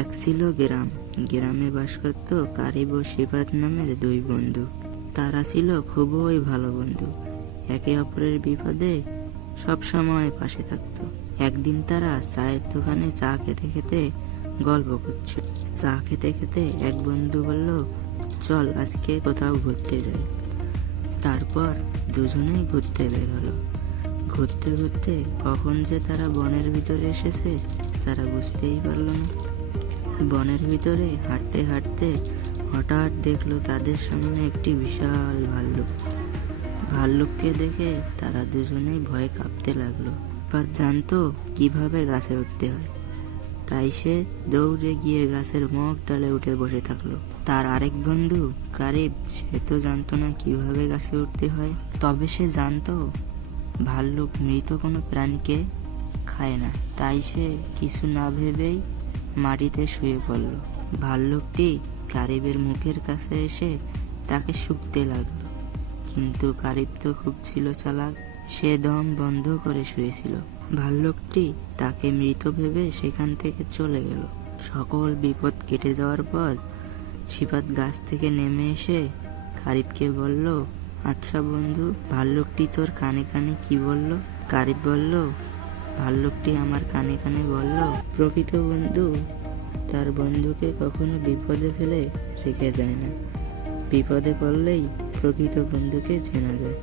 এক ছিল গ্রাম। গ্রামে বাস করত কারিব ও সিফাত নামের দুই বন্ধু। তারা ছিল খুবই ভালো বন্ধু, একে অপরের বিপদে সব সময় পাশে থাকত। একদিন তারা চায়ের দোকানে চা খেতে খেতে গল্প করছিল। চা খেতে খেতে এক বন্ধু বলল, চল আজকে কোথাও ঘুরতে যাই। তারপর দুজনেই ঘুরতে বের হলো। ঘুরতে ঘুরতে কখন যে তারা বনের ভিতরে এসেছে তারা বুঝতেই পারল না। বনের ভিতরে হাঁটতে হাঁটতে হঠাৎ দেখলো তাদের সামনে একটি বিশাল ভাল্লুক। ভাল্লুককে দেখে তারা দুজনেই ভয়ে কাঁপতে লাগলো। এবার জানতো কিভাবে গাছে উঠতে হয়, তাই সে দৌড়ে গিয়ে গাছের মগ ডালে উঠে বসে থাকলো। তার আরেক বন্ধু কারিব, সে তো জানতো না কিভাবে গাছে উঠতে হয়, তবে সে জানতো ভাল্লুক মৃত কোনো প্রাণীকে খায় না, তাই সে কিছু না ভেবেই মাটিতে শুয়ে পড়ল। ভাল্লুকটি কারিবের মুখের কাছে এসে তাকে শুকতে লাগলো, কিন্তু কারিব তো খুব ছিল চালাক, সে দম বন্ধ করে শুয়েছিল। ভাল্লুকটি তাকে মৃত ভেবে সেখান থেকে চলে গেল। সকল বিপদ কেটে যাওয়ার পর সিফাত গাছ থেকে নেমে এসে কারিবকে বলল, আচ্ছা বন্ধু, ভাল্লুকটি তোর কানে কানে কি বলল? কারিব বলল, ভাল্লুকটি আমার কানে কানে বলল, প্রকৃত বন্ধু তার বন্ধুকে কখনো বিপদে ফেলে রেখে যায় না, বিপদে পড়লেই প্রকৃত বন্ধুকে চেনা যায়।